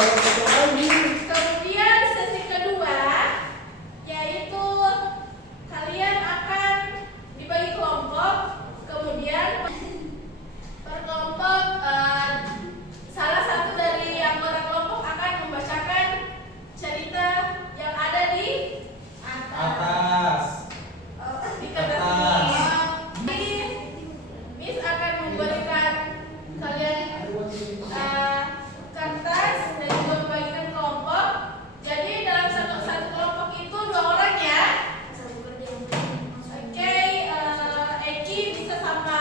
Kemudian sesi kedua yaitu kalian akan dibagi kelompok, kemudian per kelompok salah satu dari anggota kelompok akan membacakan cerita yang ada di atas. di kertas ini. Jadi Miss akan memberikan kalian kertas dan juga membagikan kelompok. Jadi dalam satu kelompok itu 2 orang ya. Oke, Eki bisa sama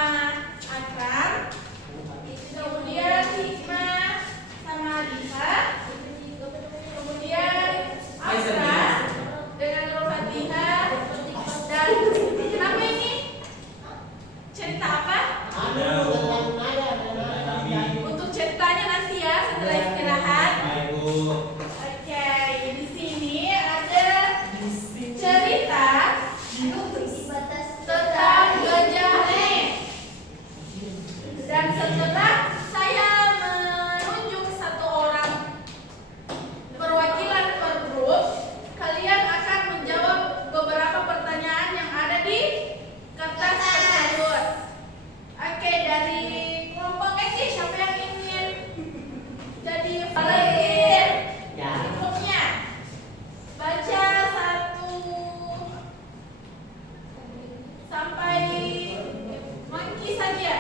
Akram. Kemudian Hikmah sama Lisa. Kemudian Asra dengan Nur Fatihah. Dan apa ini? Cerita apa? Untuk ceritanya nanti ya setelah istirahat. Oke, di sini ada cerita tentang Gajah Nek. Dan setelah saya menunjuk 1 orang perwakilan per grup, kalian akan menjawab beberapa pertanyaan yang ada di kertas tersebut. Oke, dari kelompok Eki siapa yang ingin jadi volunteer di grupnya? Baca 1 sampai monkey saja.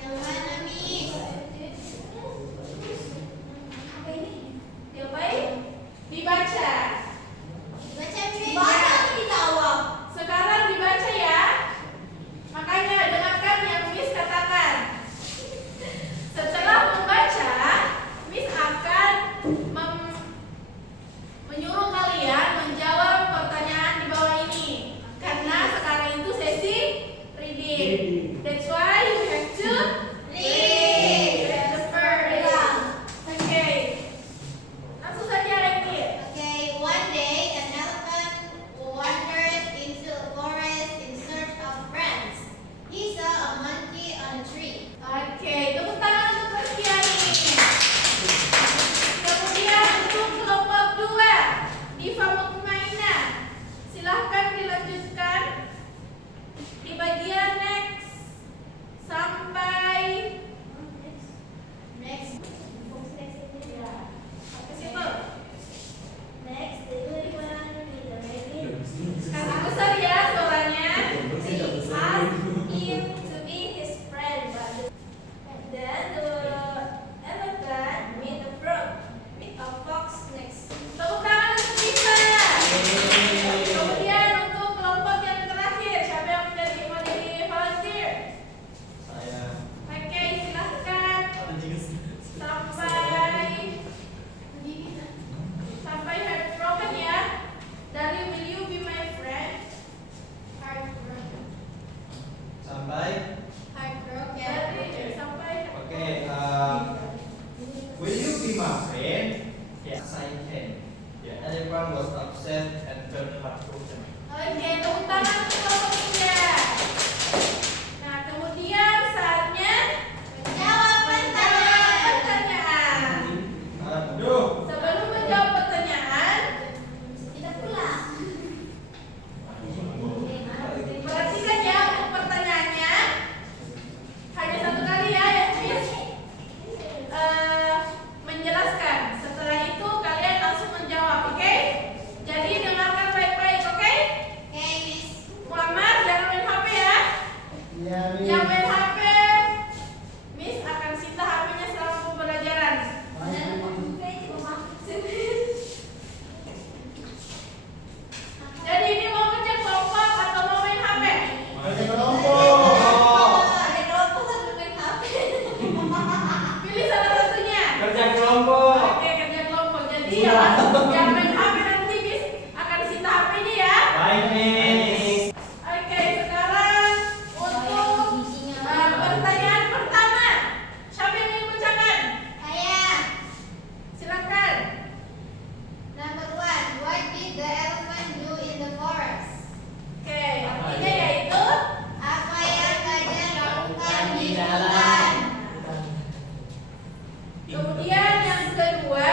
Yang mana, Miss? Yang baik dibaca. Baca, Miss. Baca atau dijawab? Sekarang dibaca ya. Makanya dengarkan yang Miss katakan. Setelah membaca, Miss akan menyuruh kalian menjawab pertanyaan di bawah ini. Karena sekarang itu sesi reading. That's why you have to read. That's the first. Okay. Langsung saja Eki. Okay, one day an elephant wandered into a forest in search of friends. He saw a monkey on a tree. Oke, tepuk tangan untuk Reskiani. Kemudian untuk kelompok 2, Diva Mutmainah. Silahkan dilanjutkan di bagian next sampai Next. ya. Apa sih itu? Next, the one with the baby. Karena besar ya suaranya. They asked him to be his friend, but then the elephant met a frog, with a fox next. Tepuk tangan untuk Diva. Kemudian untuk kelompok yang terakhir, siapa yang mau jadi volunteer? Saya. Oke, silahkan sampai heartbroken ya. Dari Will You Be My Friend? Heartbroken. Sampai. Heartbroken. Dari sampai Oke, will you be my friend? Yes, I can. Yeah, everyone was upset and felt heartbroken. Oke, tepuk tangan untuk kelompok 3. Nah, kemudian saatnya Jawab pertanyaan. pertanyaan. Aduh. Sebelum menjawab pertanyaan, Kita pulang. perhatikan ya untuk pertanyaannya. Hanya 1 kali ya, Miss menjelaskan. Setelah itu kalian langsung menjawab, oke? Jadi dengarkan baik-baik, oke? Okay, Miss. Muhammad, jangan main HP ya. Yang main HP, Miss akan sita HP-nya selama pembelajaran. Jadi ini mau kerja kelompok atau mau main HP? Ada kelompok sambil main HP. Pilih salah satunya. Kerja kelompok. Oke, kerja kelompok. Jadi yang main HP nanti Miss akan sita HP-nya ya. Baik, Miss. Oke, sekarang untuk pertanyaan pertama. Siapa yang ingin bacakan? Saya. Silakan. Number 1. What did the elephant do in the forest? Oke, artinya yaitu Apa yang gajah lakukan di hutan? kemudian yang kedua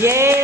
Yeay.